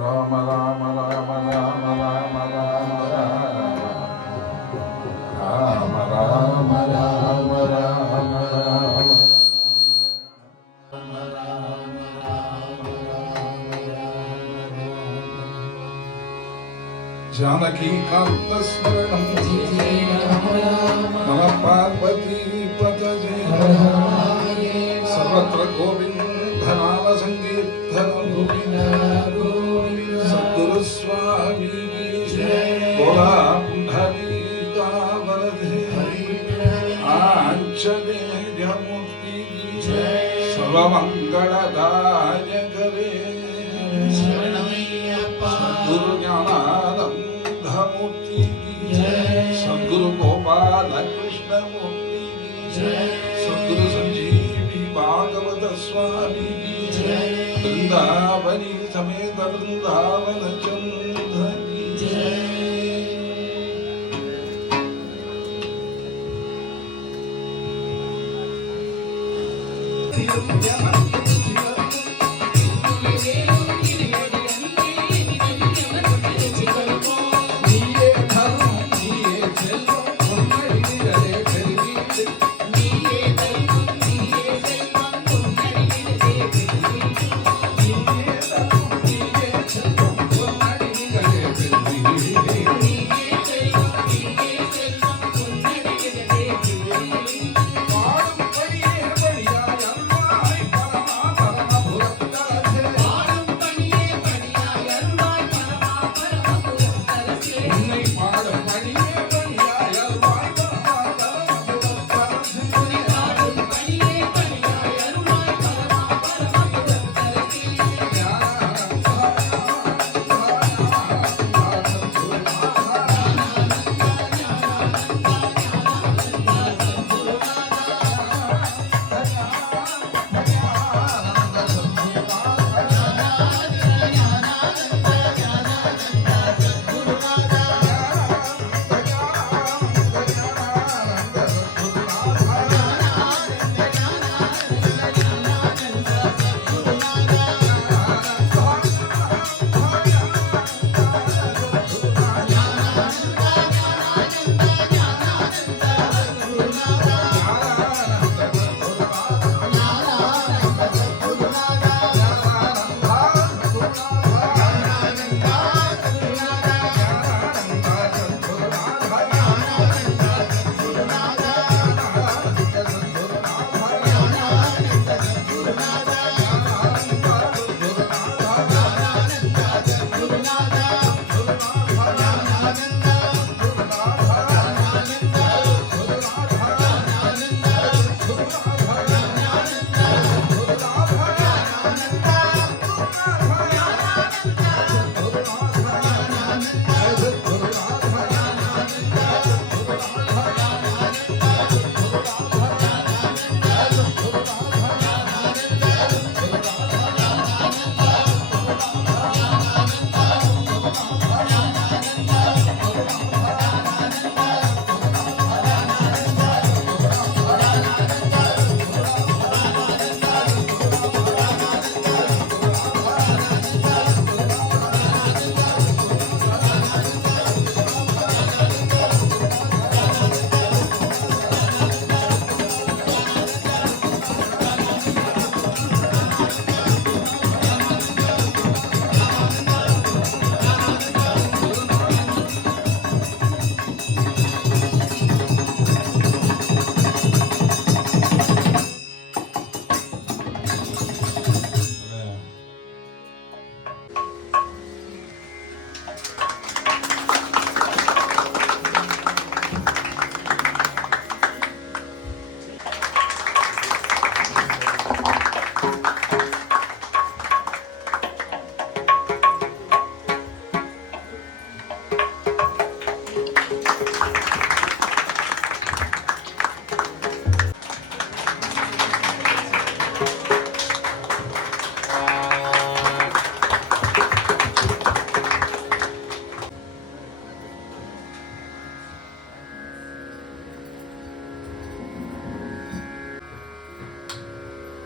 ராம ராம ராம ராம ராம ராம ராம ராம ராம ராம ராம जानकी कांत स्मरणं नमः पार्वती पतये सर्वत्र गोविंद नाम संकीर्तनं सद्गुरु स्वामी बोला पुंडरीका वरदे आंजनेय मूर्ति सर्वमंगलदायक वे सद्गुरु ज्ञानानंद मूर्ति सद्गुरु गोपाल कृष्ण मूर्ति सद्गुरु संजीवी भागवत स्वामी वृंदावनी समेत वृंदावन चंद्र की जय।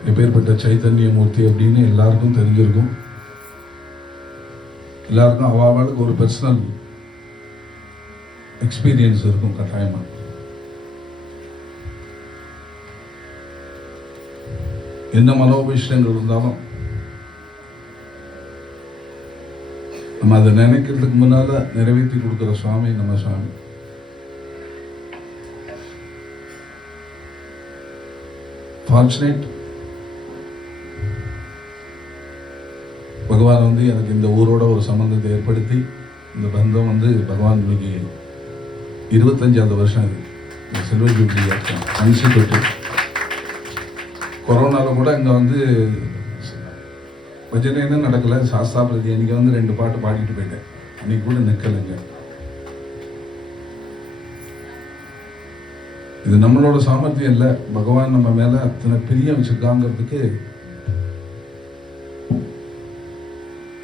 எப்பேற்பட்ட சைத்தன்ய மூர்த்தி அப்படின்னு எல்லாருக்கும் தெரிஞ்சிருக்கும். எல்லாருக்கும் அவளுக்கு ஒரு பர்சனல் எக்ஸ்பீரியன்ஸ் இருக்கும் கட்டாயமா. என்ன மனோபிஷங்கள் இருந்தாலும் நம்ம அதை நினைக்கிறதுக்கு முன்னால நிறைவேற்றி கொடுக்குற சுவாமி நம்ம சுவாமி. ஃபார்ச்சுனேட் பகவான் வந்து எனக்கு இந்த ஊரோட ஒரு சம்பந்தத்தை ஏற்படுத்தி இந்த பந்தம் வந்து பகவான் இன்னைக்கு 25வது வருஷம் இது சில்வர் ஜூப்ளி அஞ்சு தொட்டு. கொரோனாவில் கூட இங்கே வந்து பஜனை என்ன நடக்கலை, சாஸ்தா பிரதி அன்றைக்கி வந்து 2 பாட்டு பாடிட்டு போயிட்டேன். அன்றைக்கி கூட நிற்கலைங்க. இது நம்மளோட சாமர்த்தியம் இல்லை, பகவான் நம்ம மேலே அத்தனை பிரியம் வச்சுருக்காங்கிறதுக்கு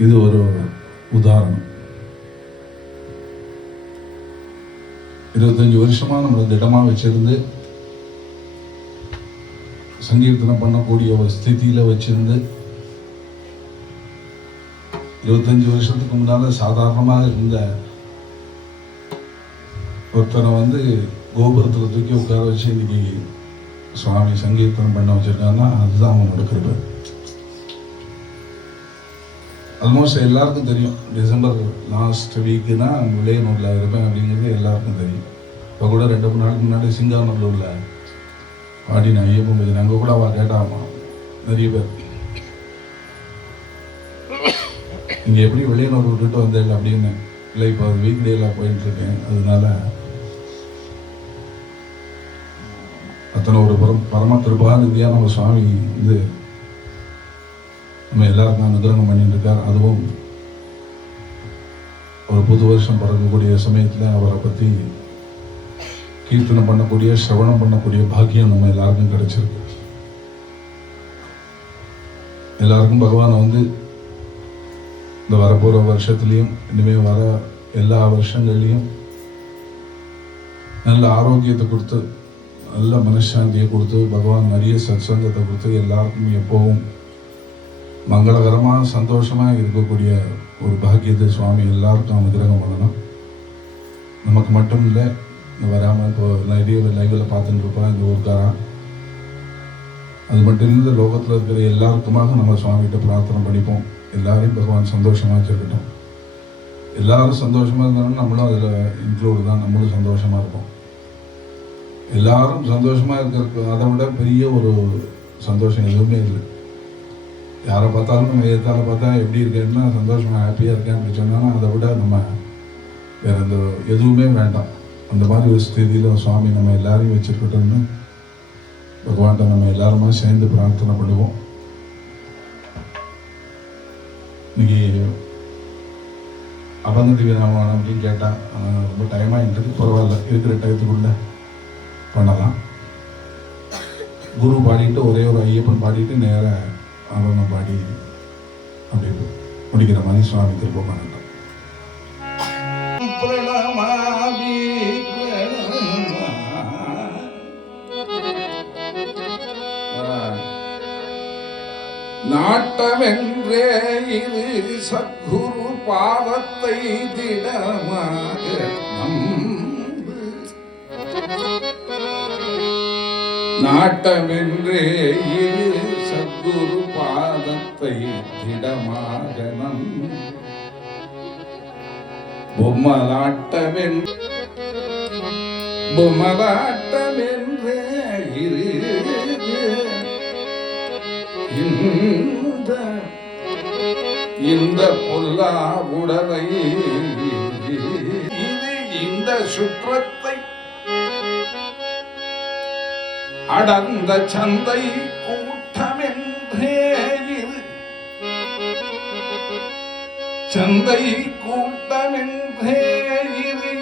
இது ஒரு உதாரணம். 25 வருஷமா நம்மளை திடமாக வச்சிருந்து சங்கீர்த்தனம் பண்ணக்கூடிய ஒரு ஸ்திதியில் வச்சிருந்து 25 வருஷத்துக்கு முன்னால சாதாரணமாக இருந்த ஒருத்தனை வந்து கோபுரத்தில் தூக்கி உட்கார வச்சு இன்னைக்கு சுவாமி சங்கீர்த்தனம் பண்ண வச்சிருக்காங்கன்னா அதுதான் அவனோட கிருபை. ஆல்மோஸ்ட் எல்லாருக்கும் தெரியும். டிசம்பர் லாஸ்ட் வீக்குனா விளையனூரில் இருப்பேன் அப்படிங்கிறது எல்லாருக்கும் தெரியும். இப்போ கூட 2-3 நாளுக்கு முன்னாடி சிங்காநல்லூரில் பாடின ஐயப்பன் பஜனை அங்கே கூட அவள் கேட்டாமா நிறைய பேர், இங்கே எப்படி வெளியனூர் விட்டுட்டு வந்தேன் அப்படின்னு. இல்லை, இப்போ வீக் டேலாம் போயிட்டு இருக்கேன், அதனால அத்தனை ஒரு பரம கிருபாநிதியான ஒரு சுவாமி வந்து நம்ம எல்லாருக்கும் அனுகிரகம் பண்ணிட்டு இருக்கார். அதுவும் ஒரு புது வருஷம் பிறக்கக்கூடிய சமயத்தில் அவரை பற்றி கீர்த்தனம் பண்ணக்கூடிய சிரவணம் பண்ணக்கூடிய பாக்கியம் நம்ம எல்லாருக்கும் கிடைச்சிருக்கு. எல்லாருக்கும் பகவான் வந்து இந்த வரப்போகிற வருஷத்துலேயும் இனிமேல் வர எல்லா வருஷங்கள்லையும் நல்ல ஆரோக்கியத்தை கொடுத்து, நல்ல மனசாந்தியை கொடுத்து, பகவான் நிறைய சத்சங்கத்தை கொடுத்து எல்லாருக்கும் எப்போவும் மங்களகரமாக சந்தோஷமாக இருக்கக்கூடிய ஒரு பாக்கியத்தை சுவாமி எல்லாருக்கும் அனுகிரகம் பண்ணணும். நமக்கு மட்டும் இல்லை, இந்த வராமல் இப்போ நிறைய லைவில் பார்த்துட்டு இருப்போம் இந்த ஊருக்காரன். அது மட்டும் இல்லை, லோகத்தில் இருக்கிற எல்லாருக்குமாக நம்ம சுவாமிகிட்ட பிரார்த்தனை பண்ணிப்போம். எல்லாரையும் பகவான் சந்தோஷமாக வச்சுருக்கட்டும். எல்லாரும் சந்தோஷமாக இருந்தாலும் நம்மளும் அதில் இன்க்ளூடு தான், நம்மளும் சந்தோஷமாக இருப்போம். எல்லாரும் சந்தோஷமாக இருக்கிறதுக்கு அதை விட பெரிய ஒரு சந்தோஷம் எதுவுமே இல்லை. யாரை பார்த்தாலும் நம்ம எதிர்த்தால பார்த்தா எப்படி இருக்கேன்னா சந்தோஷமாக ஹாப்பியாக இருக்கேன் அப்படி சொன்னாலும் அதை விட நம்ம வேறு எந்த எதுவுமே வேண்டாம். அந்த மாதிரி ஒரு ஸ்திதியில் சுவாமி நம்ம எல்லாரையும் வச்சுருக்கட்டும்னு பகவான்கிட்ட நம்ம எல்லாருமா சேர்ந்து பிரார்த்தனை பண்ணுவோம். இன்னைக்கு அபங்கதி வினாமானம் அப்படின்னு கேட்டால் ரொம்ப டைமாக எங்களுக்கு பரவாயில்ல, இருக்கிற டயத்துக்குள்ளே பண்ணலாம். குரு பாடிட்டு ஒரே ஒரு ஐயப்பன் பாடிட்டு நேராக அவங்க பாடி அப்படி முடிக்கிற மாதிரி சுவாமி திரும்ப பண்ணலாம். நாட்டமென்றே இரு சத்குரு பாதத்தை திடமாக நாட்டமென்றே இரு சத்குரு பாதத்தை திடமாக பொம்மலாட்டமென்றே இரு இந்த பொல்லா உடலை இந்த சுற்றத்தை அடர்ந்த சந்தை கூட்டமென்றே இரு சந்தை கூட்டமென்றே இரு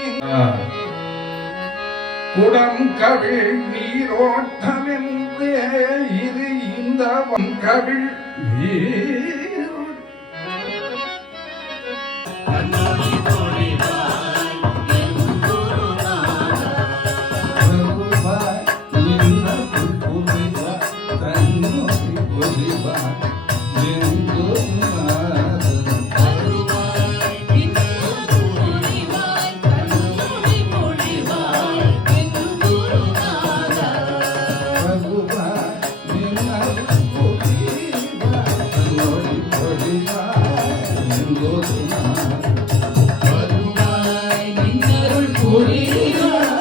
குடம் கவிழ் நீரோட்டமென்றே இரு இந்த கவிழ் நீர் வருவாய் நின்னருள் புரிவாய்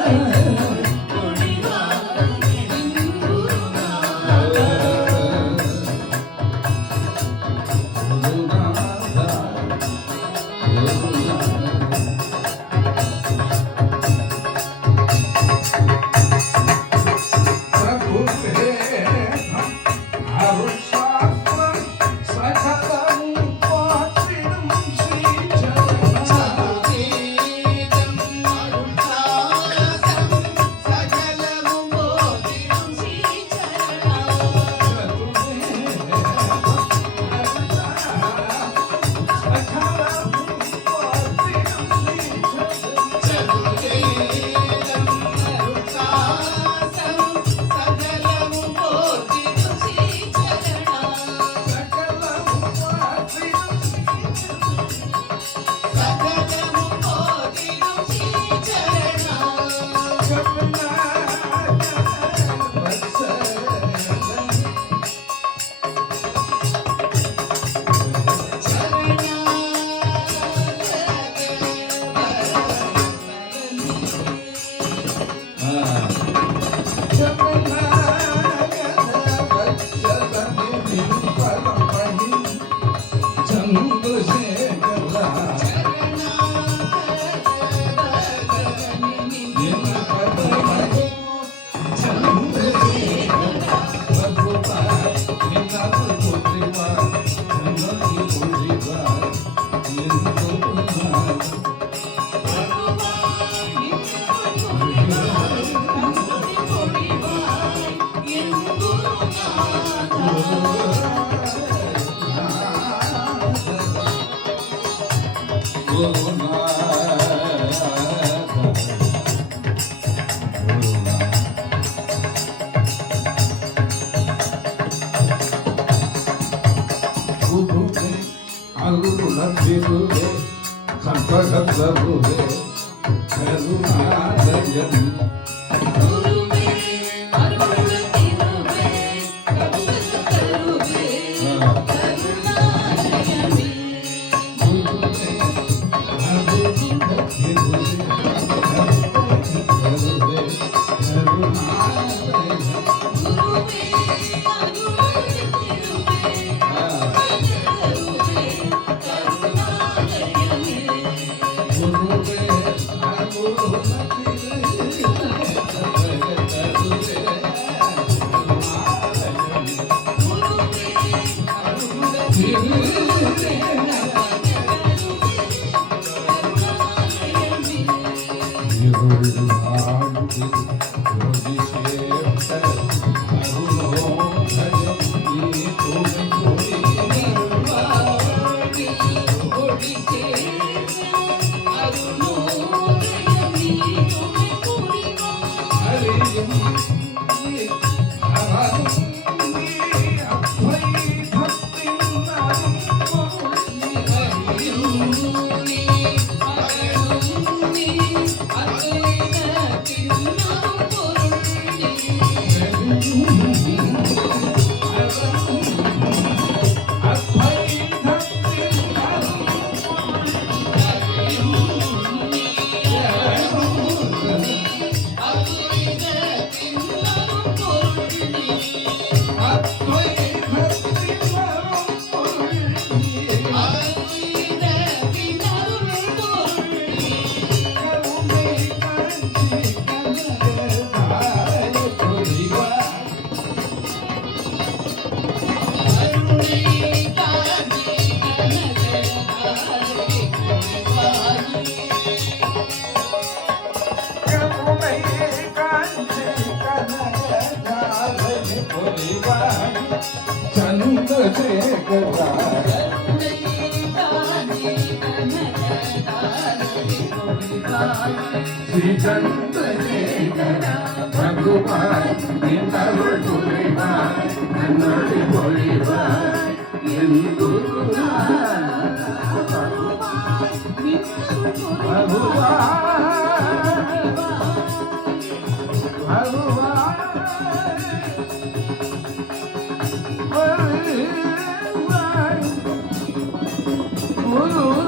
Guru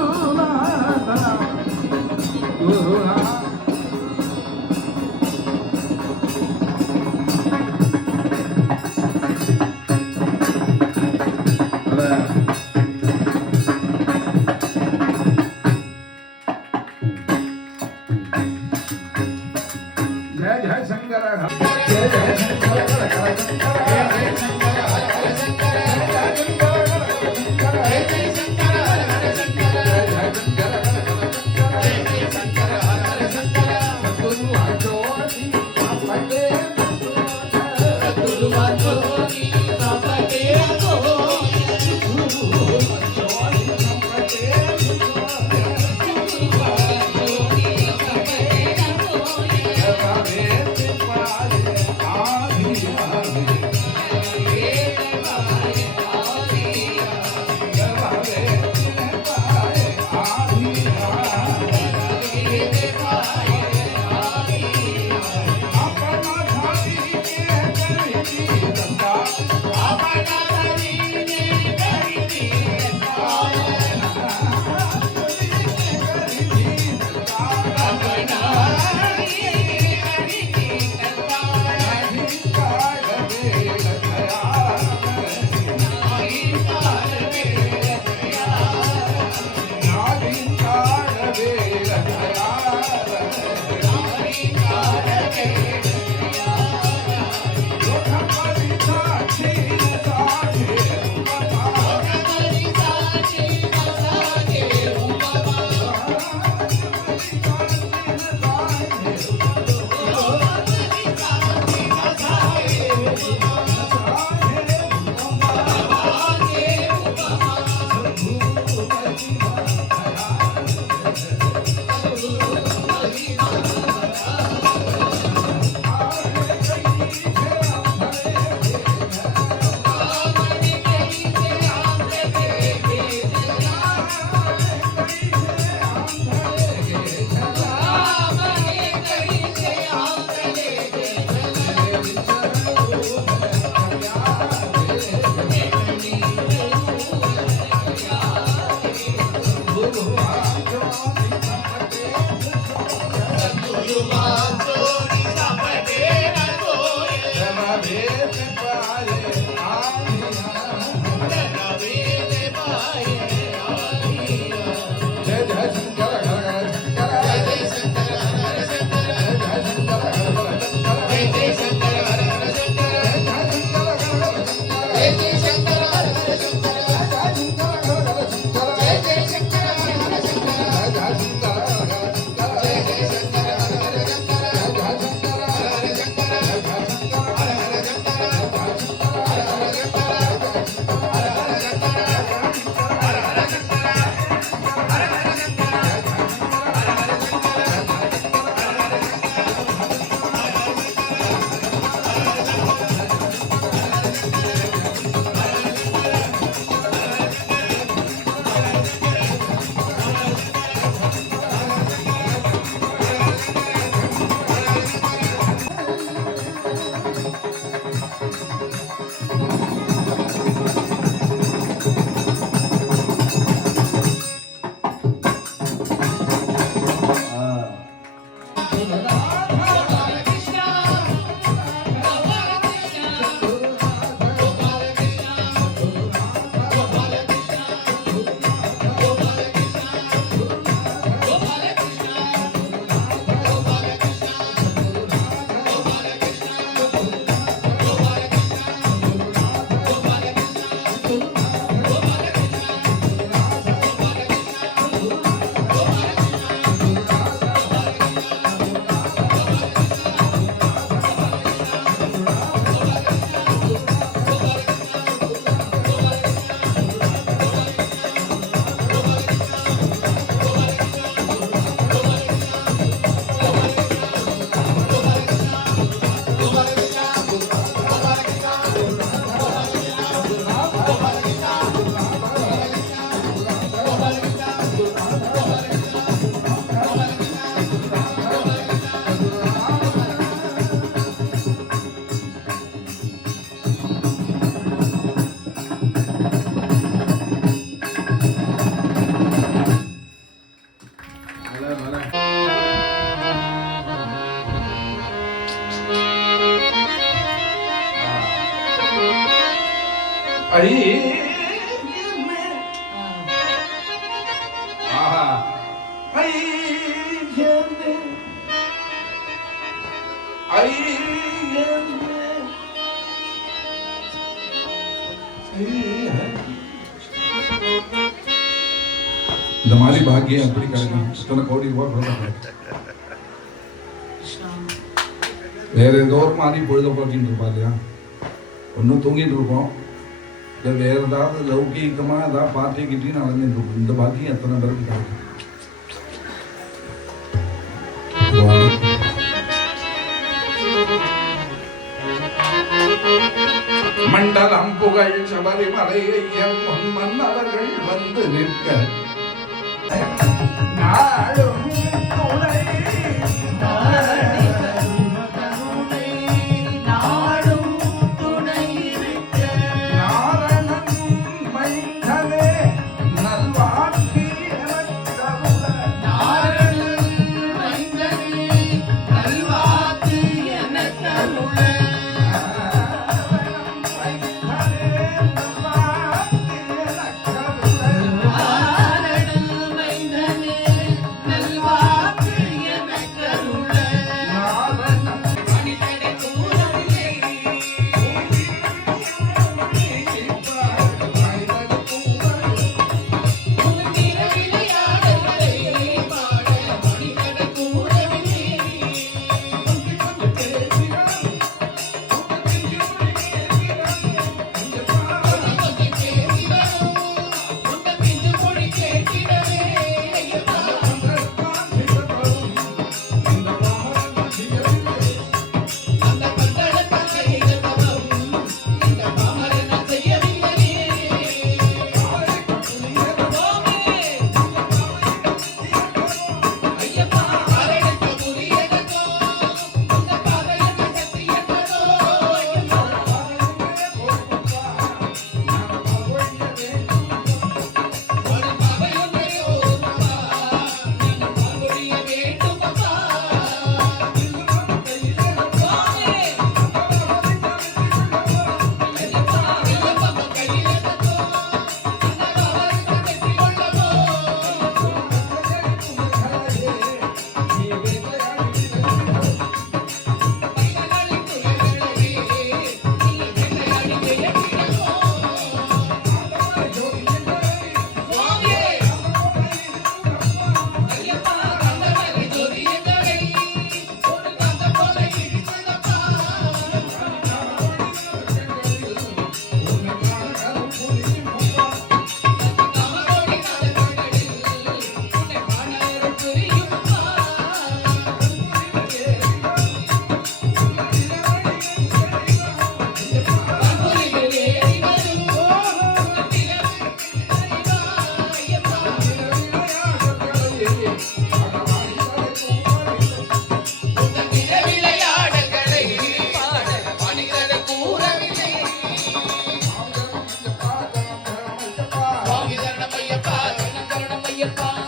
இந்த மாதிரி பாக்கியம் எப்படி கிடைக்கும்? இத்தனை கோடி ரூபாய் வேற ஏதோ ஒரு மாதிரி பொழுத போக்கிட்டு இருப்பா இல்லையா? ஒன்றும் தூங்கிட்டு இருப்போம், இல்லை வேற ஏதாவது லௌகீகமா ஏதாவது பார்ட்டி கிட்டின்னு நடந்துட்டு இருப்போம். இந்த பாக்கியம் எத்தனை பேருக்கு கிடைக்கும்? மண்டலம் புகழ் சபரிமலையை முன் மன்னவர்கள் வந்து நிற்க நாடும் துணை நல்வா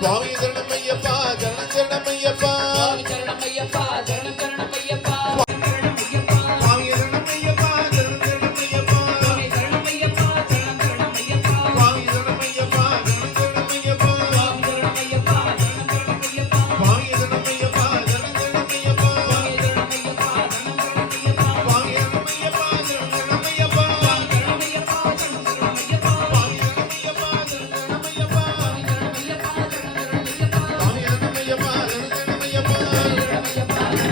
சுவாமி சரணமையப்பா சரணம் சரணமையப்பா சுவாமி சரணமையப்பா சரணம் சரணமையப்பா சுவாமி சரணமையப்பா சரணம் சரணமையப்பா சுவாமி சரணமையப்பா சரணம் சரணமையப்பா சுவாமி சரணமையப்பா சரணம் சரணமையப்பா சுவாமி சரணமையப்பா சரணம் சரணமையப்பா சுவாமி சரணமையப்பா சரணம் சரணமையப்பா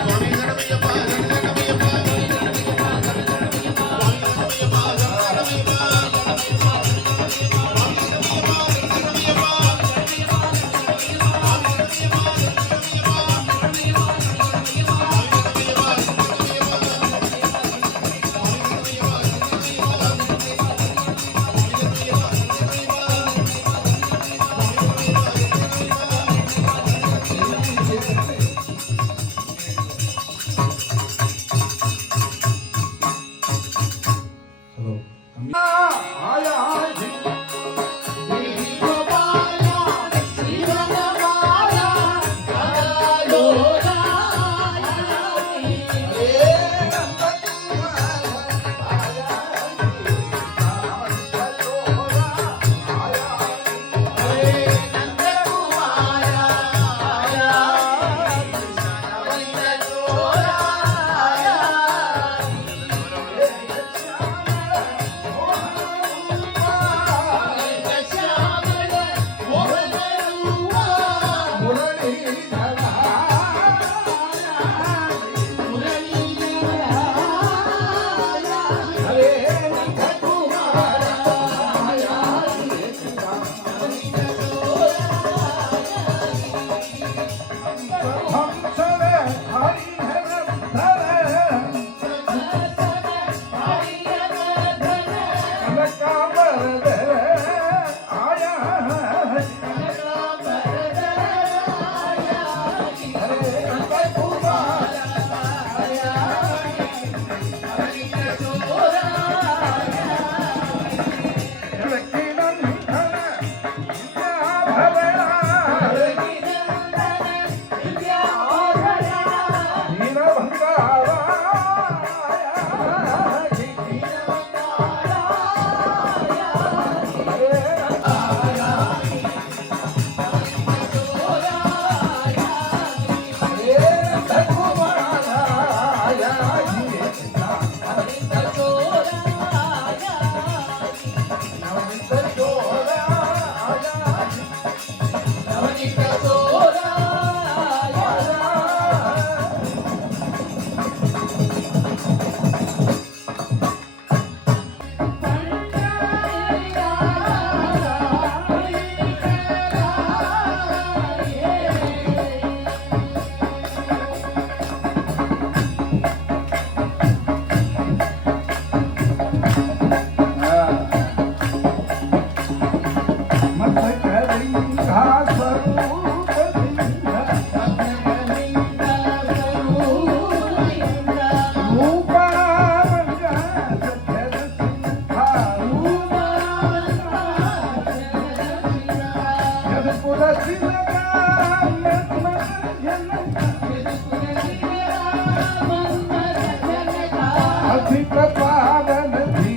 சுவாமி சரணமையப்பா சரணம் சரணமையப்பா ஹலோ தம்பி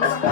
Thank you.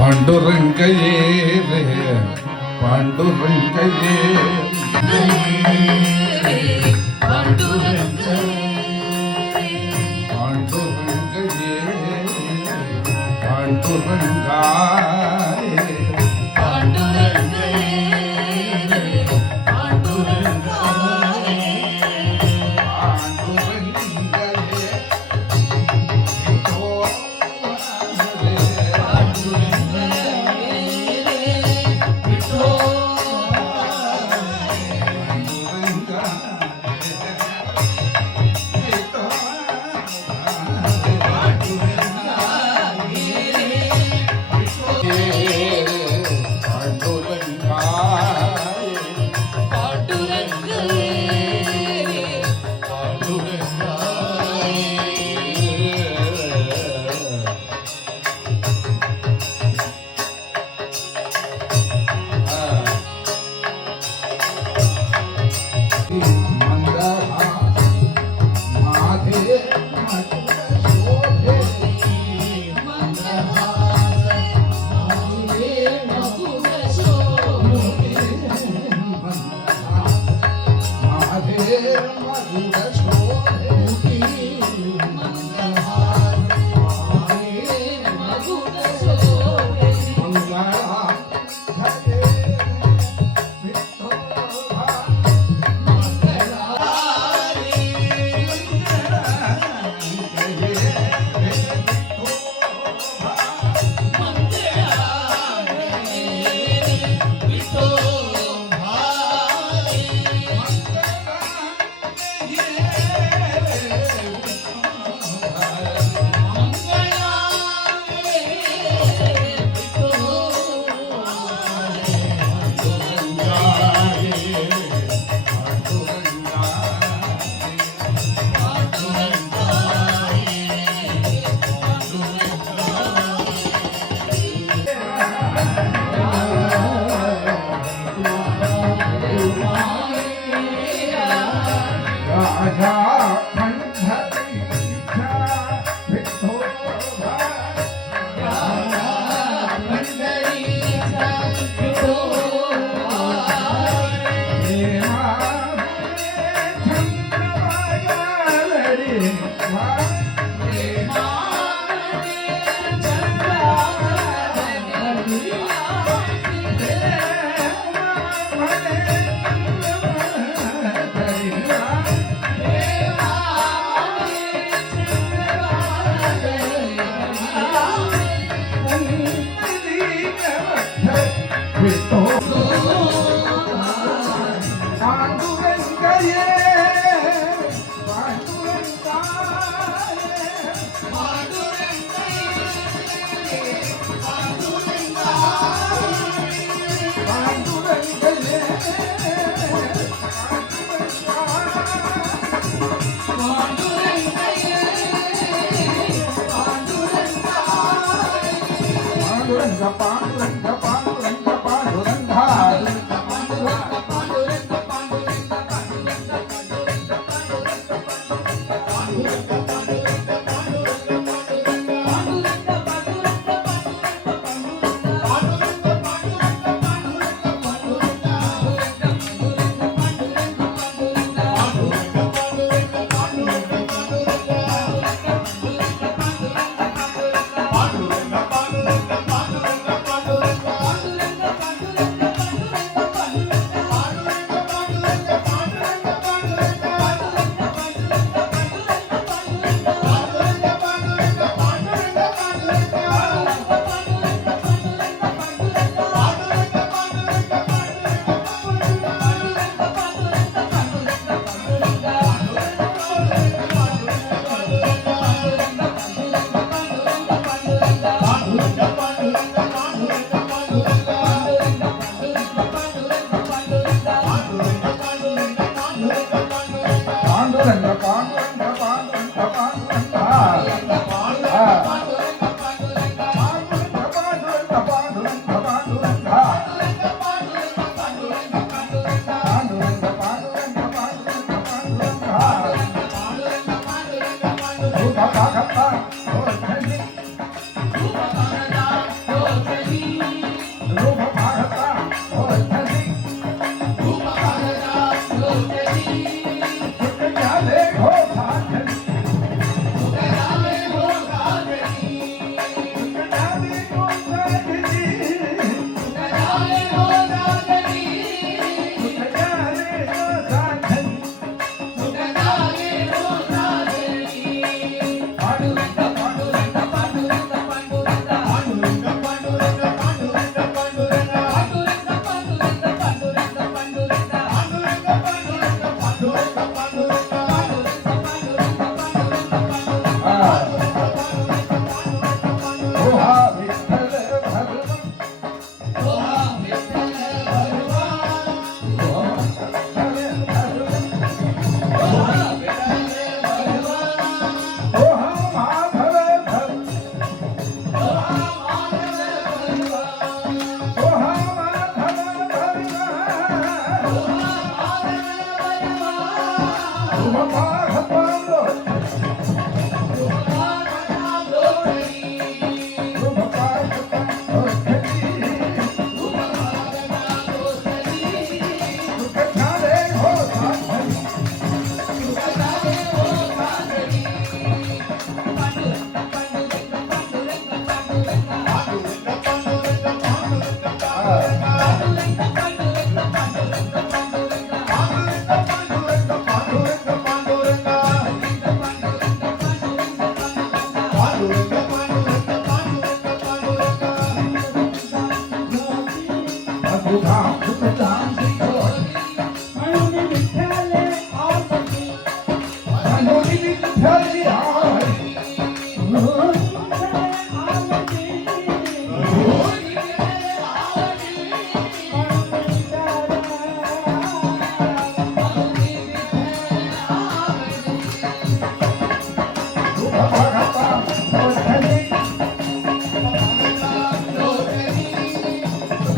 पांडुरंगये रे पांडुरंगये पांडुरंगये पांडुरंगाये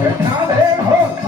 Now there,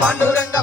Panduranga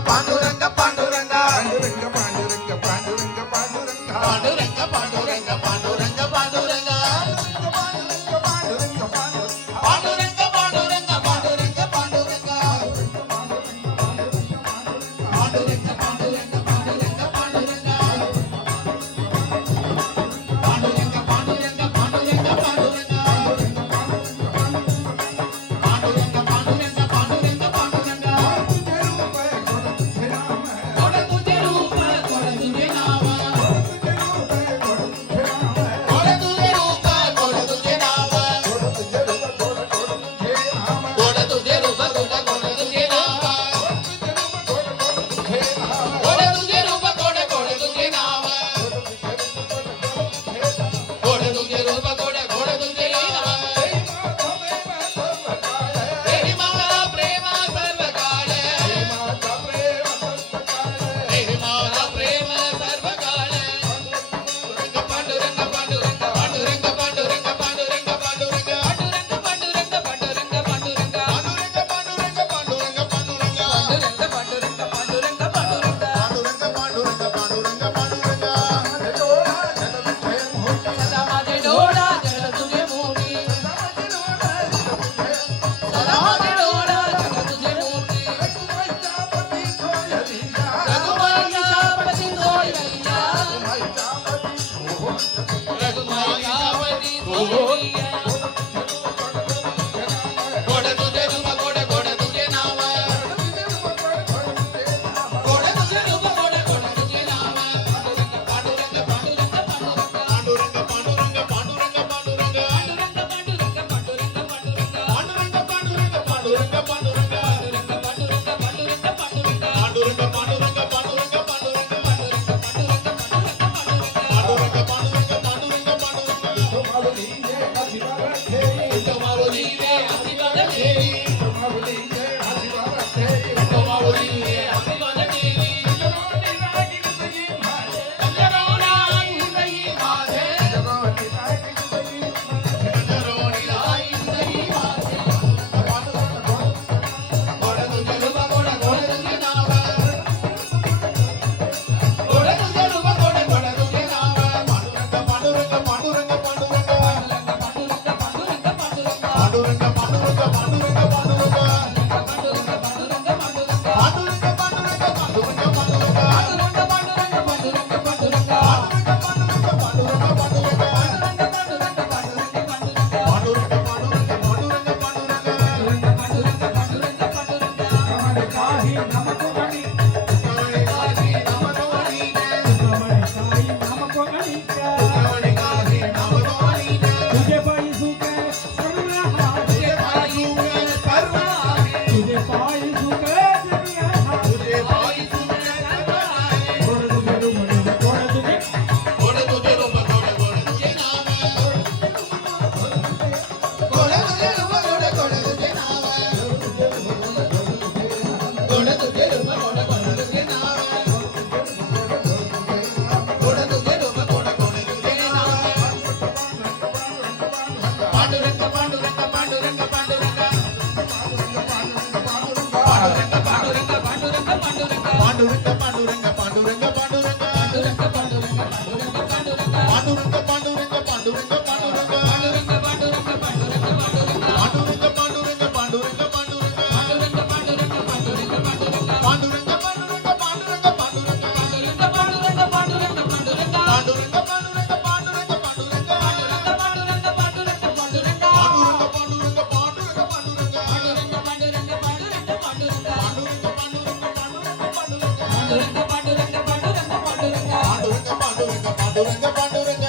Panduranga Panduranga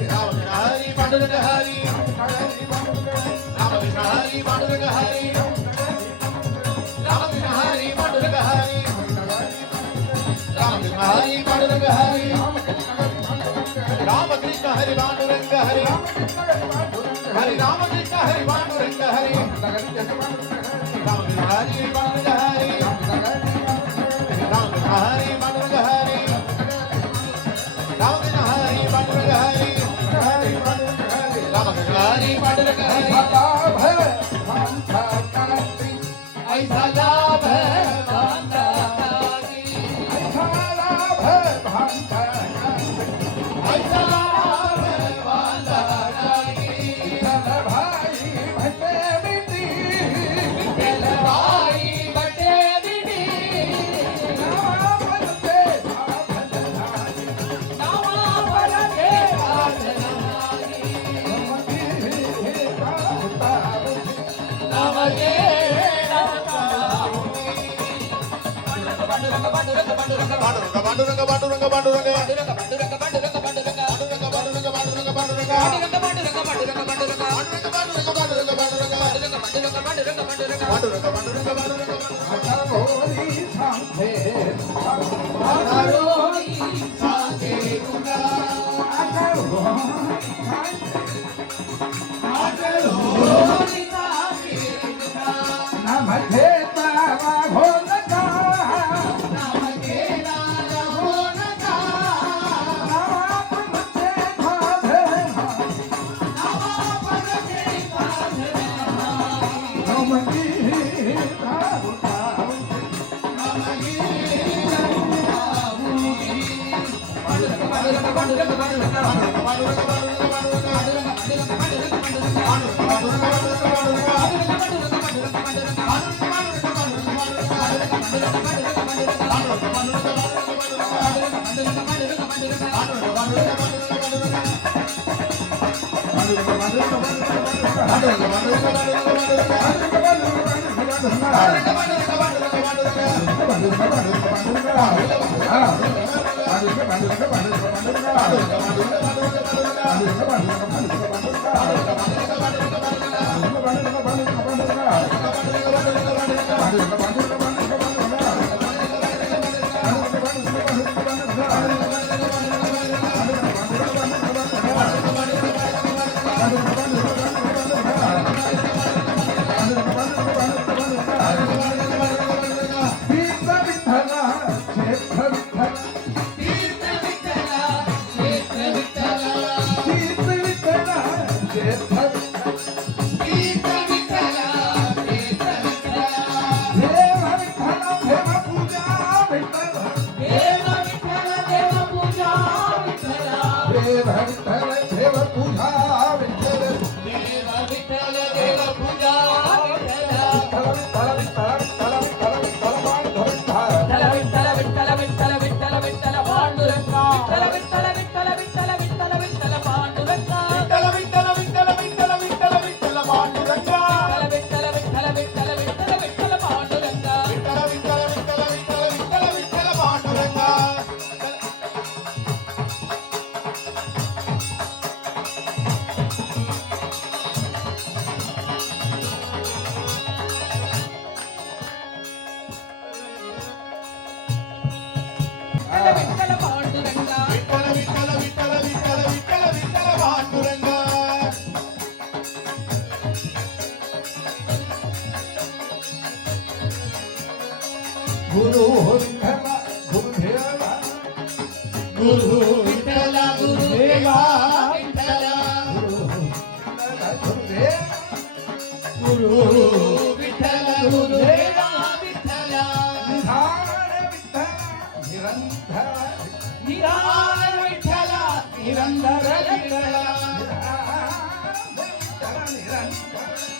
Ramakrishna Hari Panduranga Hari Hari Ramakrishna Hari Panduranga Hari Ramakrishna Hari Panduranga Hari Ramakrishna Hari Panduranga Hari Ramakrishna Hari Panduranga Hari Ramakrishna Hari Panduranga Hari ऐसा लाभ भांता की ऐसा लाभ भांता ऐसा लाभ भांता की चल भाई भटे बिटी चल भाई भटे बिटी नावा भटे साधनानी नावा भटे साधनानी नमके Panduranga Panduranga Panduranga तीर्थ विठ्ठला विठ्ठल देव पूजा विठ्ठल देव विठ्ठल देव पूजा गुरु विठ्ठल गुरुदेवा गुरु विठ्ठल गुरुदेवा विठ्ठल गुरु विठ्ठल गुरुदेवा विठ्ठल निधान विठ्ठल निरंतर निराल विठ्ठल निरंतर विठ्ठल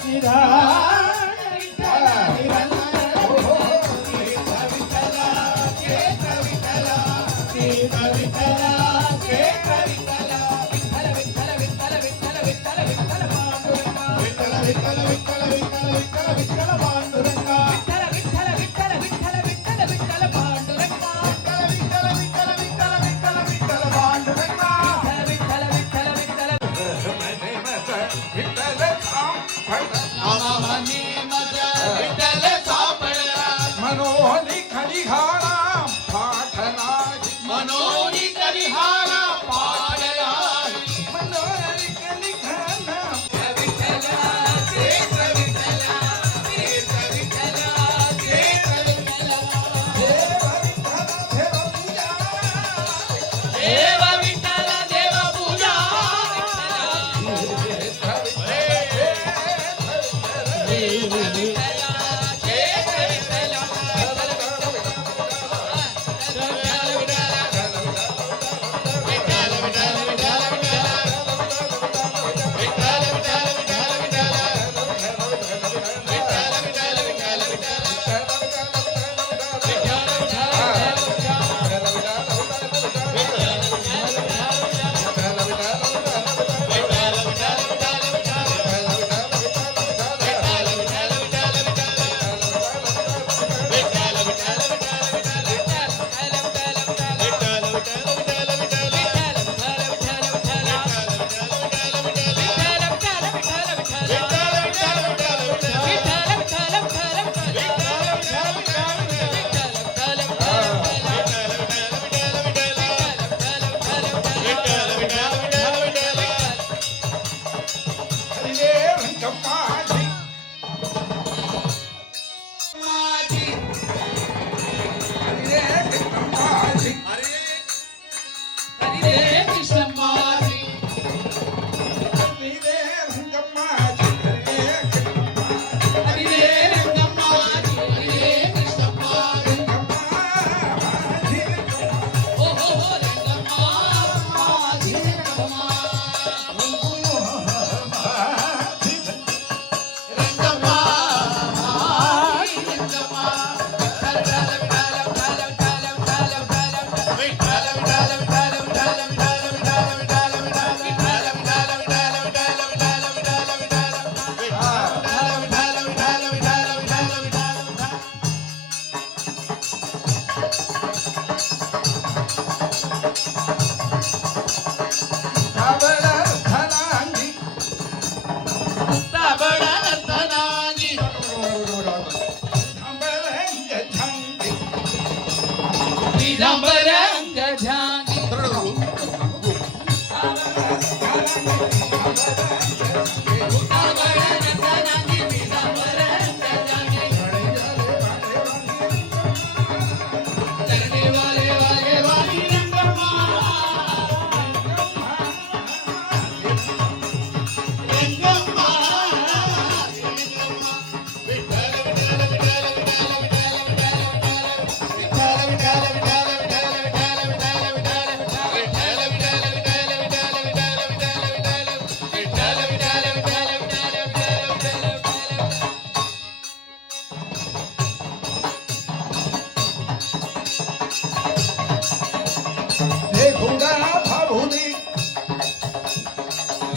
निराल विठ्ठल निरंतर मनोहरी खलिहारा पाठनाही मनोनी करिहारा पाडला मनोहरी खलिहारा देव विठ्ठल देव पूजा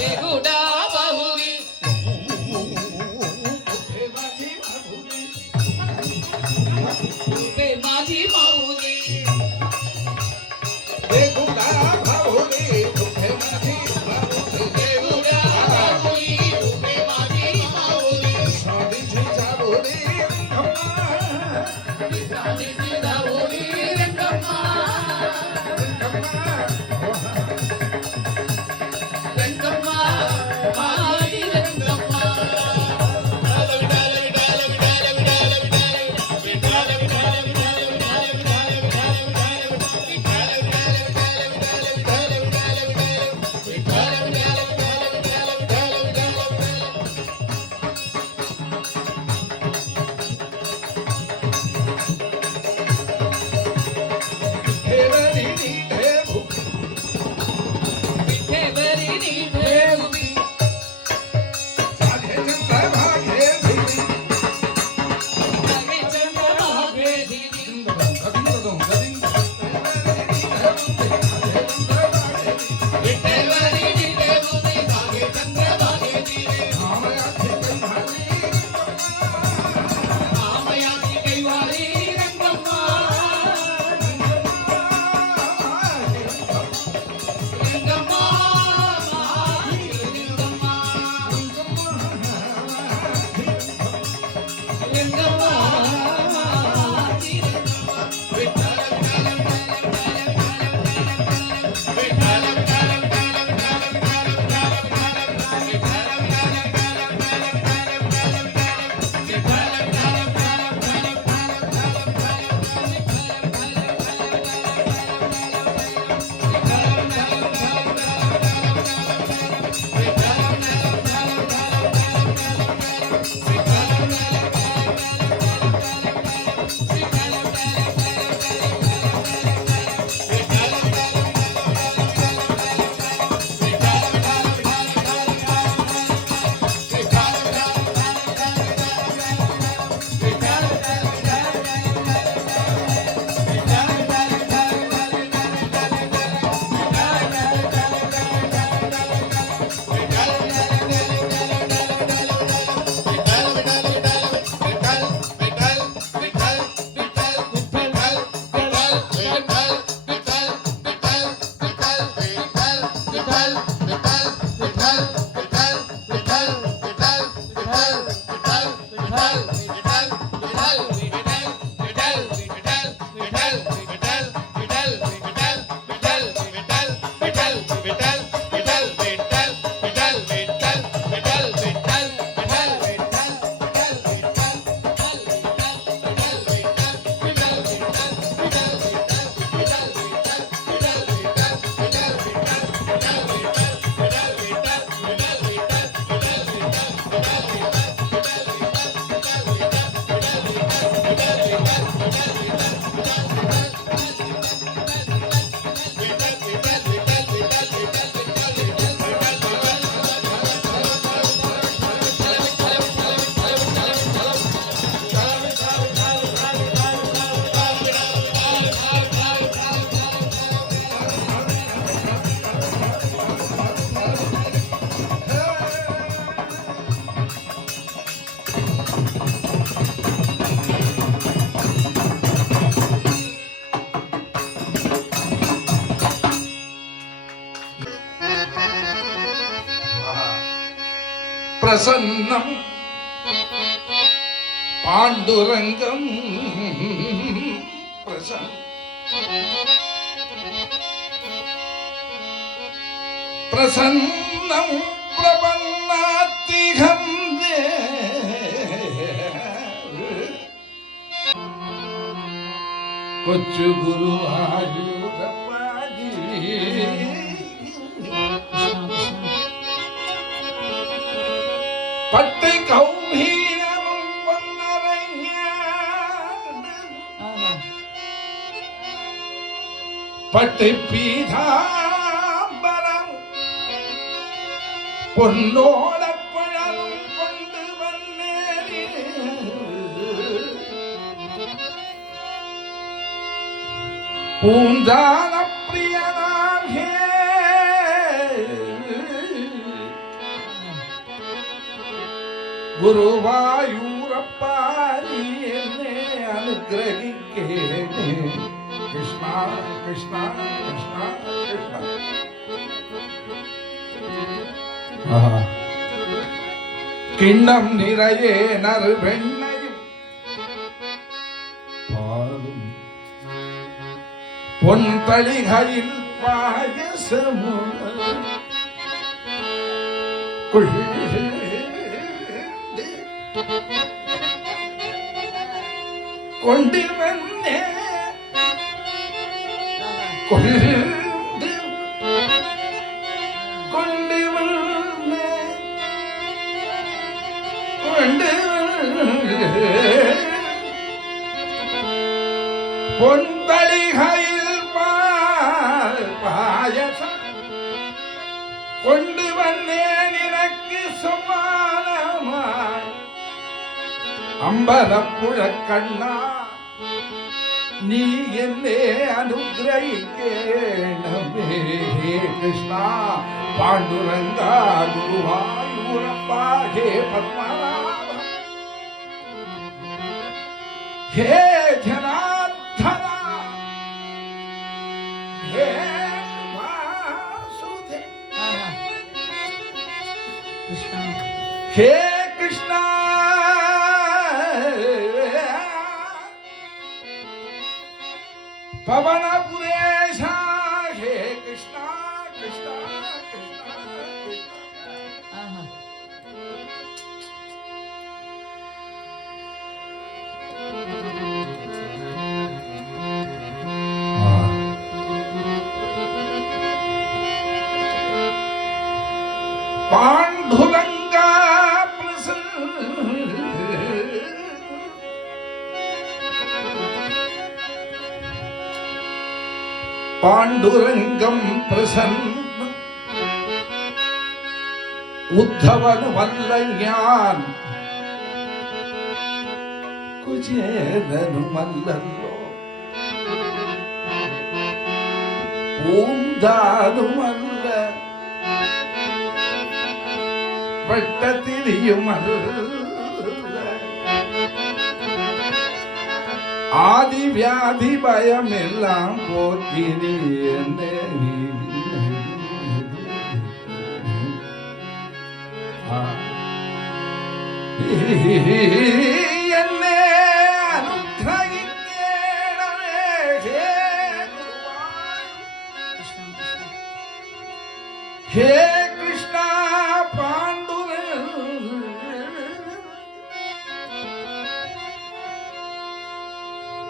बेहुदा बहुरी बे माझी माऊली बेहुदा भाऊली तुझे माझी भाऊली बेहुदा बहुरी बे माझी माऊली स्वामीची चाबोली विश्रांतीची धावोली रंगम्मा रंगम्मा माझी रंगम्मा ठेवली ठेवू विठेवरी नीठे उभी झाले चंद्रभागे दिली लागे चंद्रभागे दिली विठेवरी नीठे उभी लागे चंद्रभागे दिली आमयाची कैवारी रंगम्मा रंगम्मा माझी रंगम्मा रंगम्मा माझी रंगम्मा विठ्ठल प्रसन्नं पाण्डुरङ्गं प्रसन्नं प्रपन्नातिहं कोच्चु गुरुवायूरप्पाजी பட்டை கௌபீரமும் பொன்னரைஞான் பட்டை பீதாம்பரம் பொன்னோட பழம் கொண்டு வந்தேனே பூந்தான பிரியனாகே ഗുരുവായൂരപ്പാ നീ എന്നെ അനുഗ്രഹിക്കേണേ കൃഷ്ണ കൃഷ്ണ കൃഷ്ണ കൃഷ്ണ. കിണ്ണം നിറയെ നറുവെണ്ണയും പാലും പൊൻതളികയിൽ പായസമും കൊണ്ടുവന്നേ പൊൻതളികയിൽ പായസം കൊണ്ടുവന്നേ നിനക്ക് സമ്മാനമായി അമ്പലപ്പുഴക്കണ്ണ നീ എന്നെ അനുഗ്രഹിക്കേണമേ ഹേ കൃഷ്ണ പാണ്ഡുരംഗ ഗുരുവായൂരപ്പ ഹേ പത്മനാഭ ഹേ ജനാർദ്ദന ഹേ വാസുദേവ കൃഷ്ണ ഹേ കൃഷ്ണ പവനപുരേശ ഹേ കൃഷ്ണ കൃഷ്ണ കൃഷ്ണ കൃഷ്ണ. ആഹാ പാണ്ഡുരംഗ പാണ്ഡുരംഗം പ്രസന്ന ഉദ്ധവനുമല്ല ഞാൻ കുചേലനുമല്ലല്ലോ പൂന്താനുമല്ല വെട്ടത്തിരിയുമല്ല ആദിവ്യാധി ഭയമെല്ലാം പോറ്റിനി എന്നെ എന്നെ അനുഗ്രഹിക്കണമേ ഹേ കൃഷ്ണ കൃഷ്ണ ഹേ കൃഷ്ണ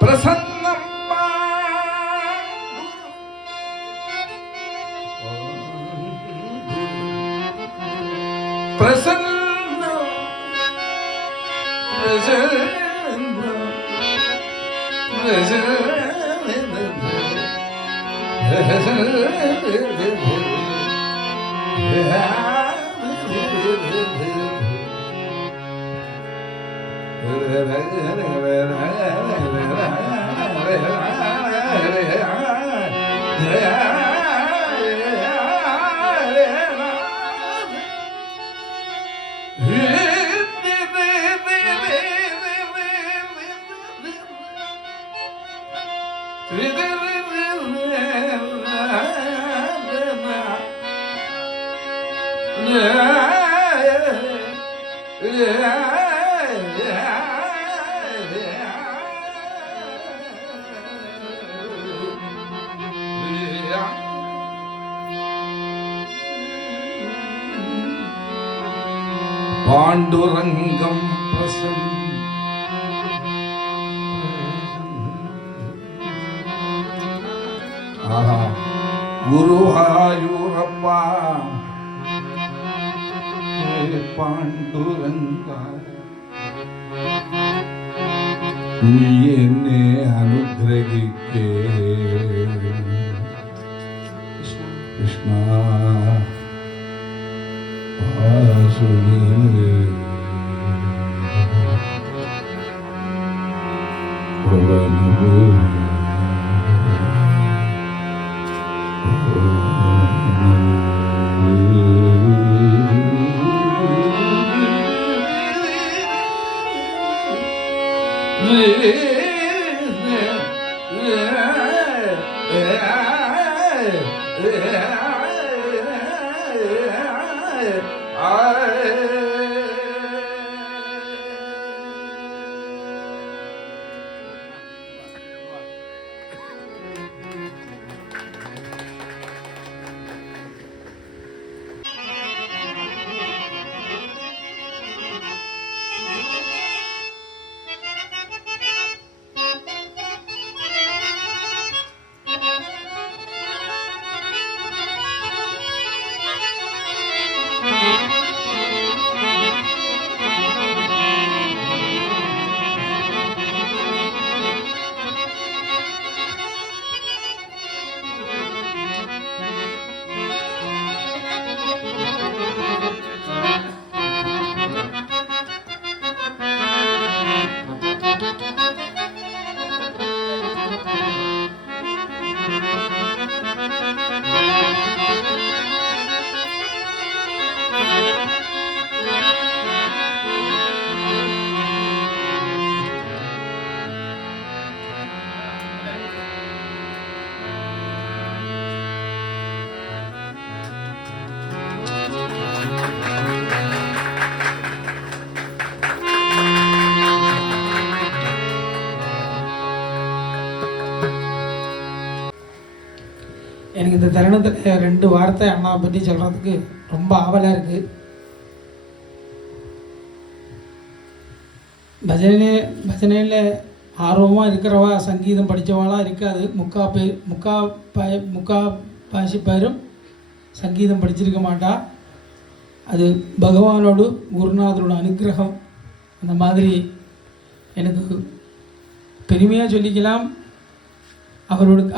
പ്രസന്നം പ്രസന്ന പാണ്ഡുരംഗം പ്രസന്ന ഗുരുവായൂരപ്പ പാണ്ഡുരംഗ നീ എന്നെ അനുഗ്രഹിക്കേ കൃഷ്ണ எனக்கு இந்த தருணத்தில் 2 வார்த்தை அண்ணாவை பற்றி சொல்கிறதுக்கு ரொம்ப ஆவலாக இருக்குது. பஜனையில் ஆர்வமாக இருக்கிறவா சங்கீதம் படித்தவாளாக இருக்காது. முக்கால்வாசி பேரும் சங்கீதம் படிச்சிருக்க மாட்டா. அது பகவானோடு குருநாதரோட அனுக்கிரகம். அந்த மாதிரி எனக்கு பெருமையாக சொல்லிக்கலாம்.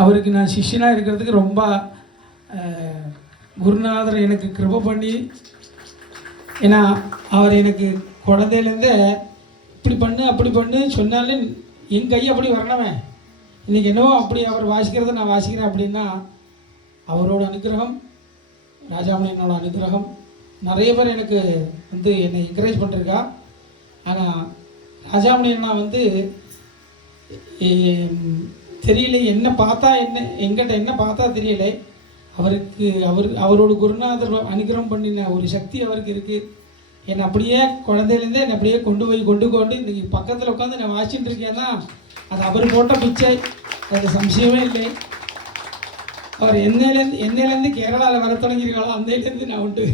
அவருக்கு நான் சிஷ்யனாக இருக்கிறதுக்கு ரொம்ப குருநாதர் எனக்கு கிருபை பண்ணி, ஏன்னா அவர் எனக்கு குழந்தையிலேருந்தே இப்படி பண்ணு அப்படி பண்ணு சொன்னாலும் என் கை அப்படி வரணுமே. இன்றைக்கி என்னவோ அப்படி அவர் வாசிக்கிறத நான் வாசிக்கிறேன் அப்படின்னா அவரோட அனுக்கிரகம், ராஜாமணியனோட அனுக்கிரகம். நிறைய பேர் எனக்கு என்னை என்கரேஜ் பண்ணிருக்கா. ஆனால் ராஜாமணியண்ணா தெரியல, என்ன பார்த்தா எங்கிட்ட என்ன பார்த்தா தெரியலை. அவரோட குருநாதர் அனுகிரகம் பண்ணின ஒரு சக்தி அவருக்கு இருக்குது. என்னை அப்படியே குழந்தையிலேருந்தே என்னை அப்படியே கொண்டு இன்றைக்கி பக்கத்தில் உட்காந்து நான் வாசிச்சுட்டு இருக்கேன்னா அது அவர் போட்ட பிச்சை, அது சம்சயமே இல்லை. அவர் என்னையிலேருந்து கேரளாவில் வர தொடங்கியிருக்காளோ அந்தேலேருந்து நான் உண்டு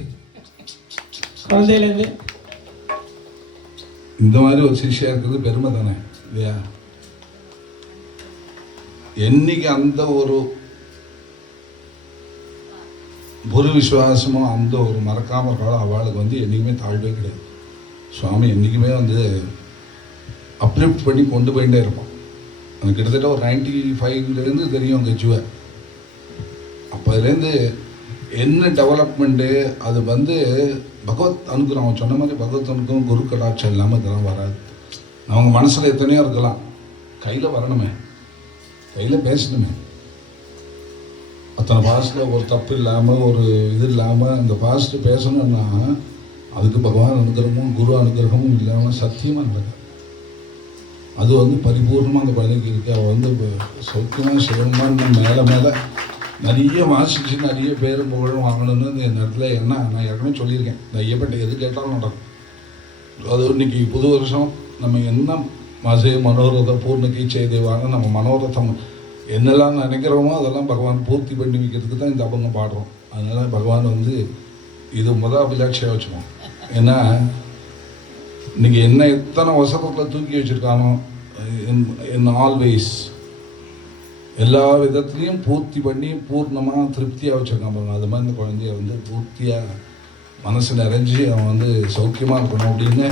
குழந்தையிலேருந்து. இந்த மாதிரி ஒரு சிஷ்யா இருக்கிறது பெருமை தானே இல்லையா? என்னைக்கு அந்த ஒரு விசுவாசமும் அந்த ஒரு மறக்காம இருக்காலும் அவளுக்கு என்றைக்குமே தாழ்வே கிடையாது. சுவாமி என்றைக்குமே அப்லிஃப்ட் பண்ணி கொண்டு போயிட்டே இருப்பான். எனக்கு கிட்டத்தட்ட ஒரு 95லேருந்து தெரியும் கெச்சுவை. அப்போ அதுலேருந்து என்ன டெவலப்மெண்ட்டு அது பகவத் அனுகிரகம். சொன்ன மாதிரி பகவத் அனுகிரகம் குரு கடாட்சம் இல்லாமல் இதெல்லாம் வராது. அவங்க மனசில் எத்தனையோ இருக்கலாம், கையில் வரணுமே, கையில் பேசணுமே. அத்தனை பாஸ்டில் ஒரு தப்பு இல்லாமல் ஒரு இது இல்லாமல் அந்த பாஸ்ட்டு பேசணுன்னா அதுக்கு பகவான் அனுகிரகமும் குரு அனுகிரகமும் இல்லாமல் சத்தியமாக நடக்கும். அது பரிபூர்ணமாக அந்த குழந்தைக்கு இருக்கு. அவள் சௌக்கியமாக சிவமாக மேலே நிறைய வாசிச்சு நிறைய பேரும் புகழும் வாங்கணும்னு இந்த நேரத்தில் என்ன நான் ஏற்கனவே சொல்லியிருக்கேன். இந்த ஐயப்பட்ட எது கேட்டாலும் நடக்கும். அது இன்னைக்கு புது வருஷம் நம்ம என்ன மாசே மனோரத பூர்ணகை செய்தேவாங்க. நம்ம மனோரதம் என்னெல்லாம் நினைக்கிறோமோ அதெல்லாம் பகவான் பூர்த்தி பண்ணி வைக்கிறதுக்கு தான் இந்த அபங்கம் பாடுறோம். அதனால் பகவான் இது அபிலாட்சியாக வச்சுக்கோம். ஏன்னா இன்றைக்கி என்ன எத்தனை வசனத்தில் தூக்கி வச்சுருக்கானோ இன் ஆல்வேஸ் எல்லா விதத்துலேயும் பூர்த்தி பண்ணி பூர்ணமாக திருப்தியாக வச்சுருக்கான் பாருங்க. அது மாதிரி இந்த குழந்தைய பூர்த்தியாக மனசு நிறைஞ்சி அவன் சௌக்கியமாக இருக்கணும் அப்படின்னு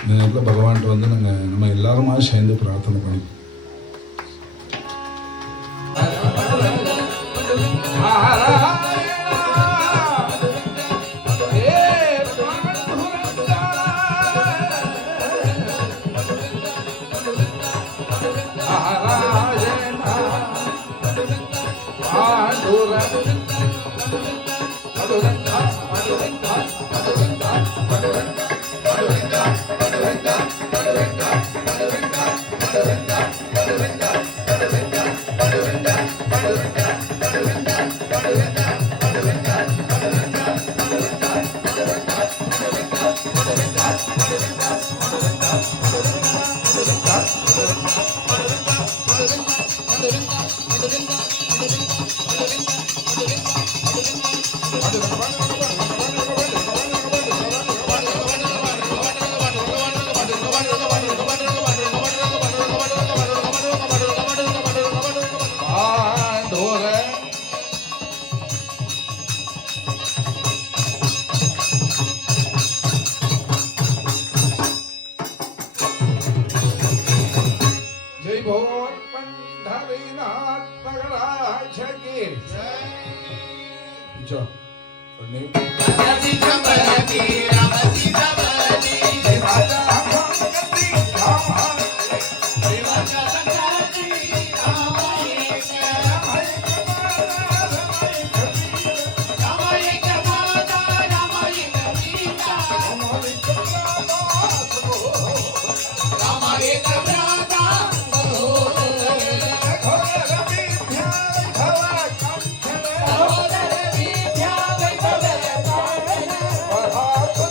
இந்த நேரத்தில் பகவான்கிட்ட நம்ம எல்லாருமா சேர்ந்து பிரார்த்தனை பண்ணி Heart.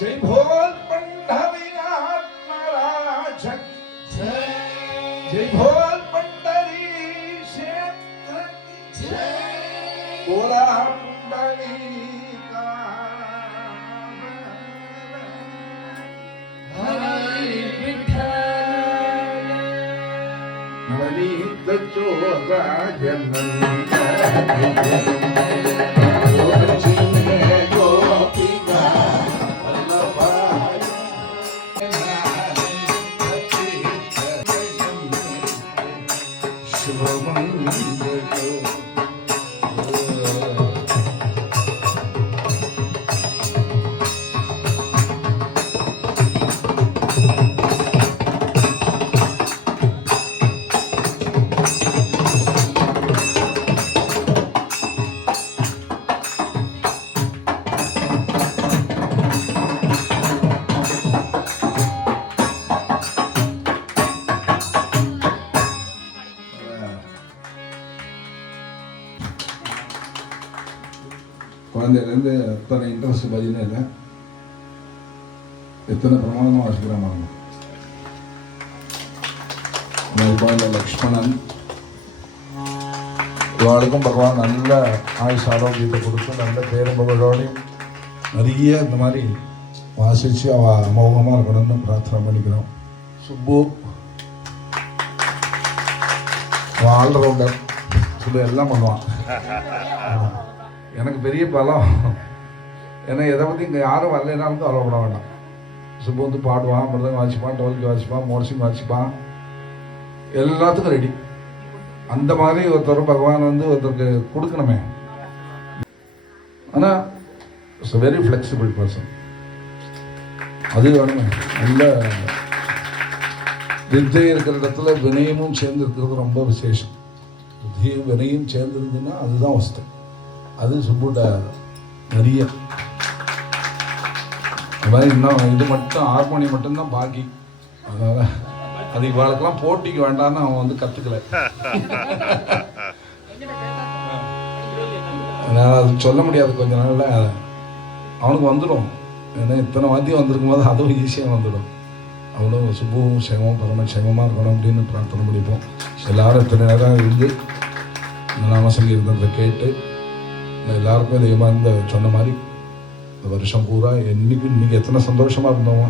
जय भोल पंढरीनाथ महाराज जय भोल पंढरी क्षेत्र बोला पुंडलीका हरी विठ्ठल नवनीत चोरा जनन गोपिका குழந்தையிலேருந்து எத்தனை இன்ட்ரெஸ்ட் பார்த்தீங்கன்னா இல்லை எத்தனை பிரமாதமாக வாசிக்கிறாங்க குழந்தை லக்ஷ்மணன் இவாளுக்கும் பகவான் நல்ல ஆயுஷ் ஆரோக்கியத்தை கொடுத்து நல்ல பேரும்புகளோடையும் நிறைய இந்த மாதிரி வாசித்து அவள் அமோகமாக இருக்கணும்னு பிரார்த்தனை பண்ணிக்கிறோம். சுப்பு ஆல்ரவுண்டர் சுப்பு எல்லாம் பண்ணுவான். எனக்கு பெரிய பலம், ஏன்னா எதை பற்றி இங்கே யாரும் வரலைனாலும் கவலைப்பட வேண்டாம். சுப்பு வந்து பாடுவான், மிருதங்க வாசிப்பான், டோல்கி வாசிப்பான், மோர்சிங் வாசிப்பான், எல்லாத்துக்கும் ரெடி. அந்த மாதிரி ஒருத்தர் பகவான் வந்து ஒருத்தருக்கு கொடுக்கணுமே. ஆனால் it's a very flexible person. அது வேணுமே. நல்ல வித்தை இருக்கிற இடத்துல வினயமும் சேர்ந்து இருக்கிறது ரொம்ப விசேஷம். புத்தியும் வினயம் சேர்ந்துருந்துன்னா அதுதான் வஸ்து. அது சுப்புட்ட நிறைய அது மாதிரி இன்னும் இது மட்டும் ஹார்மோனியம் மட்டும்தான் பாக்கி. அதனால் அது இவாளுக்கெல்லாம் போட்டிக்கு வேண்டாம்னு அவன் வந்து கற்றுக்கல. அதனால் அது சொல்ல முடியாது. கொஞ்ச நாளில் அவனுக்கு வந்துடும். ஏன்னா இத்தனை வாத்தியம் வந்திருக்கும் போது அதுவும் ஈஸியாக வந்துடும். அவ்வளோ சுப்புவும் சேமம் பரமக்ஷேமமாக இருக்கணும் அப்படின்னு பிரார்த்தனை பண்ணிப்போம். எல்லாரும் இத்தனை நேரம் இருந்து இந்த நாமசங்கீர்த்தத்தை கேட்டு எல்லாருக்கும் இதேமாக இந்த சொன்ன மாதிரி இந்த வருஷம் பூரா இன்னைக்கு எத்தனை சந்தோஷமாக இருந்தோமோ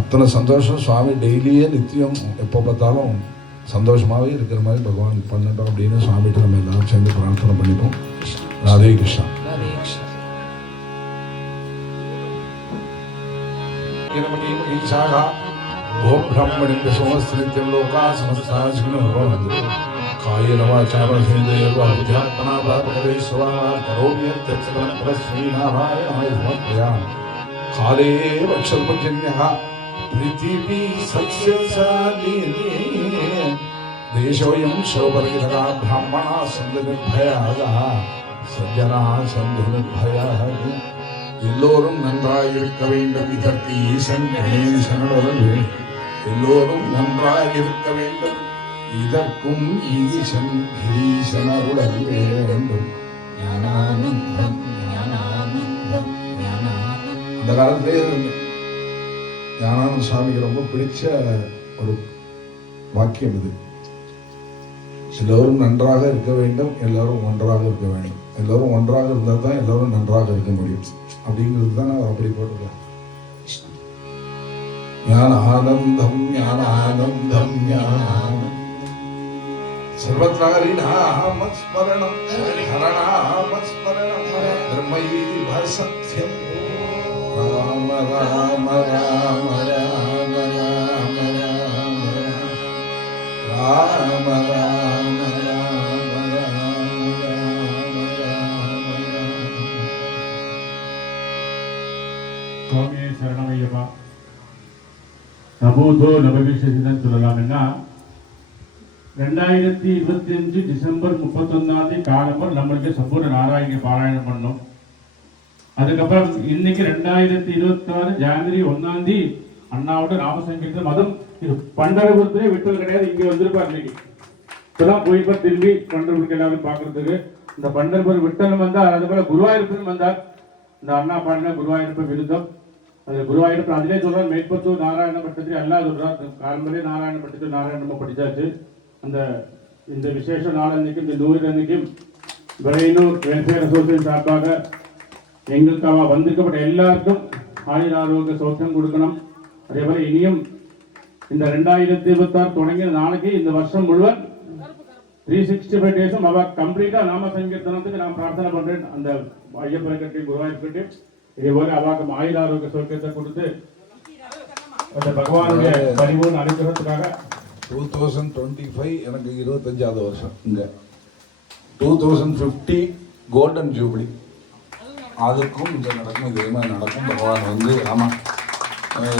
அத்தனை சந்தோஷம் சுவாமி டெய்லியே நித்தியம் எப்போ பார்த்தாலும் சந்தோஷமாகவே இருக்கிற மாதிரி பகவான் பண்ணட்டும் அப்படின்னு சுவாமிகிட்ட நம்ம எல்லாரும் சேர்ந்து பிரார்த்தனை பண்ணிப்போம். ராதே கிருஷ்ணா. ब्रह्मणि सोमस्त्रित्यं लोका समस्तास्मिन् भवन्तु कायेन वाचा मनसेन्द्रियैर्वा बुद्ध्यात्मना करोमि यत् सकलं परस्मै नारायणाय समर्पयामि. काले वक्षल्पजन्यः पृथिवी सस्यशालिनी देशोऽयं शोभरितः ब्राह्मणाः सन्तु निर्भयाः सज्जनाः सन्तु निर्भयाः. எல்லோரும் நன்றாயிருக்க வேண்டும். இதற்கு ஈசன் கணேசனுடன் எல்லோரும் நன்றாயிருக்க வேண்டும். இதற்கும் ஈசன் கிரீசனருடன் வேண்டும். ஞானானந்தம் ஞானானந்தம் ஞானானந்தம். அந்த காலத்திலே ஞானானந்த சுவாமிக்கு ரொம்ப பிடிச்ச ஒரு வாக்கியம் இது. எல்லோரும் நன்றாக இருக்க வேண்டும், எல்லோரும் ஒன்றாக இருக்க வேண்டும். எல்லோரும் ஒன்றாக இருந்தால் தான் எல்லோரும் நன்றாக இருக்க முடியும். அப்படிங்கிறது தான் அவர் அப்படி போட்டிருக்கார். ஞானானந்தம் ஞானானந்தம் ஞானானந்தம் சர்வத்ர ஹரிநாமஸ்மரணம் ஹரநாமஸ்மரணம் பிரம்மைவ சத்யம் ராம ராம ராம ராம ராம ராம ராம ராம சுவாமியே சரணமையப்பா. நபூதோ நபவிஷதிதான் சொல்லலாம்னா 2025 டிசம்பர் 31 காலம்பர் நம்மளுக்கு சம்பூர்ண நாராயண பாராயணம் பண்ணோம். அதுக்கப்புறம் இன்னைக்கு 2026 ஜனவரி 1 அண்ணாவோட ராமசங்கீர்த்தம். அதுவும் இது பண்டரபுரத்திலே விட்டல் கிடையாது. இங்கே வந்திருப்பார். இன்னைக்கு இப்பதான் போயிருப்பார். திரும்பி பண்டரபுரத்துக்கு எல்லாரும் பார்க்கறதுக்கு. இந்த பண்டரபுரம் விட்டலும் வந்தார். அது போல குருவாயூரப்பன் வந்தார். இந்த அண்ணா பாடின குருவாயூரப்ப விருதம் அது குருவாயூர் அதிலே சொல்கிறார் மேற்பத்தூர் நாராயண பட்டத்தில் எல்லாம் சொல்கிறார் காலம்பரே நாராயண பட்டத்தில் நாராயணமாக படித்தாச்சு. அந்த இந்த விசேஷ நாள் அன்னைக்கும் இந்த 100 அன்னைக்கும் விரையனூர் வெல்ஃபேர் அசோசியேஷன் சார்பாக எங்களுக்கு வந்திருக்கப்பட்ட எல்லாருக்கும் ஆயுள் ஆரோக்கிய சௌக்கியம் கொடுக்கணும். அதே போல இனியும் இந்த 2026 தொடங்கிய நாளைக்கு இந்த வருஷம் முழுவதும் 365 டேஸும் அவ கம்ப்ளீட்டா நாம சங்கீர்த்தனத்துக்கு நான் பிரார்த்தனை பண்றேன். அந்த ஐயப்பன் கட்டி குருவாயூர் கட்டி இதே போல அவாக்கு ஆயுள் ஆரோக்கிய சௌக்கியத்தை கொடுத்து அந்த பகவானுடைய பரிபூர்ண அனுகிரகத்துக்காக 2025 எனக்கு 25வது வருஷம். இங்கே 2050 கோல்டன் ஜூப்ளி, அதுக்கும் இங்கே நடக்கும். இதே மாதிரி நடக்கும். பகவான் வந்து ஆமாம்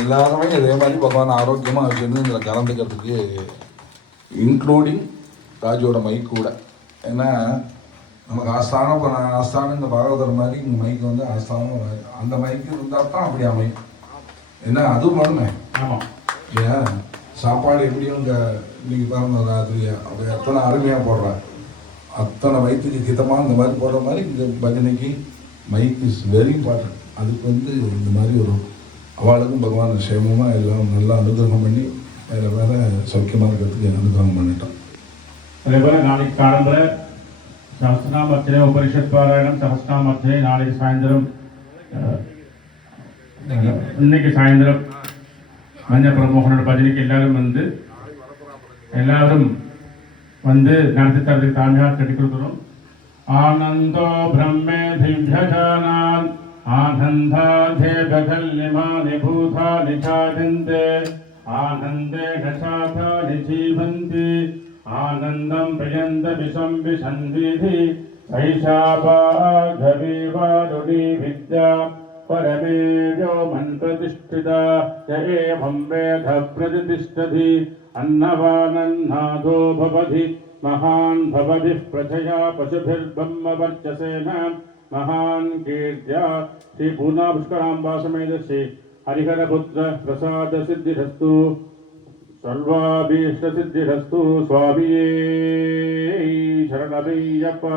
எல்லாருமே இதே மாதிரி பகவான் ஆரோக்கியமாக வச்சுருந்து இதில் கலந்துக்கிறதுக்கு, இன்க்ளூடிங் ராஜோட மைக் கூட. ஏன்னா நமக்கு ஆஸ்தானம் இந்த பாகவதர் மாதிரி இங்கே மைக்கு வந்து ஆஸ்தானம், அந்த மைக்கு இருந்தால் தான் அப்படி அமையும். ஏன்னா அதுவும் வேணுமே. ஆமாம், ஏன் சாப்பாடு எப்படியும் இங்கே இன்னைக்கு பாருங்க ராத்திரி அப்படி அத்தனை அருமையாக போடுறேன். அத்தனை வயிற்றுக்கு கிதமாக இந்த மாதிரி போடுற மாதிரி இந்த பஜனைக்கு மைக் இஸ் வெரி இம்பார்ட்டன்ட். அதுக்கு வந்து இந்த மாதிரி ஒரு அவளுக்கும் பகவான் சேமமாக எல்லாம் நல்லா அனுகிரகம் பண்ணி வேறு வேறு சௌக்கியமாக இருக்கிறதுக்கு அனுகிரகம் பண்ணிட்டோம். அதே போல் நாளைக்கு காலம்பரை சஹஸ்ரநாமர்ச்சனை உபனிஷத் பாராயணம் சஹஸ்ரநாமர்ச்சனை நாளைக்கு சாயந்தரம் இன்னைக்கு சாயந்தரம் மஞ்சள் மோகனோட பஜனைக்கு எல்லாரும் வந்து நடத்தி தரதுக்கு தாமியார் கட்டி கொடுக்குறோம். ஆனந்தோ பிரம்மே திவ்யஜானான் ஆனந்தாதே கல்யமானி பூதானி சாதந்தே ஆனந்தே கசாதானி ஜீவந்தி ஆனந்தம் பிரியந்த விஷம் விஷன்விதி சைஷாபாகவிவாருணி வித்யா परमेव्यो मन प्रतिष्ठिता य एवं वेद प्रतिष्ठति अन्नवानन्नादो भवति महान् भवति प्रजया पशुभिर्ब्रह्मवर्चसेन महान् कीर्त्या श्री पूर्णा पुष्कराम्बा समेत श्री हरिहरपुत्र प्रसाद सिद्धिरस्तु सर्वाभीष्ट सिद्धिरस्तु स्वामिये शरणमय्यप्पा.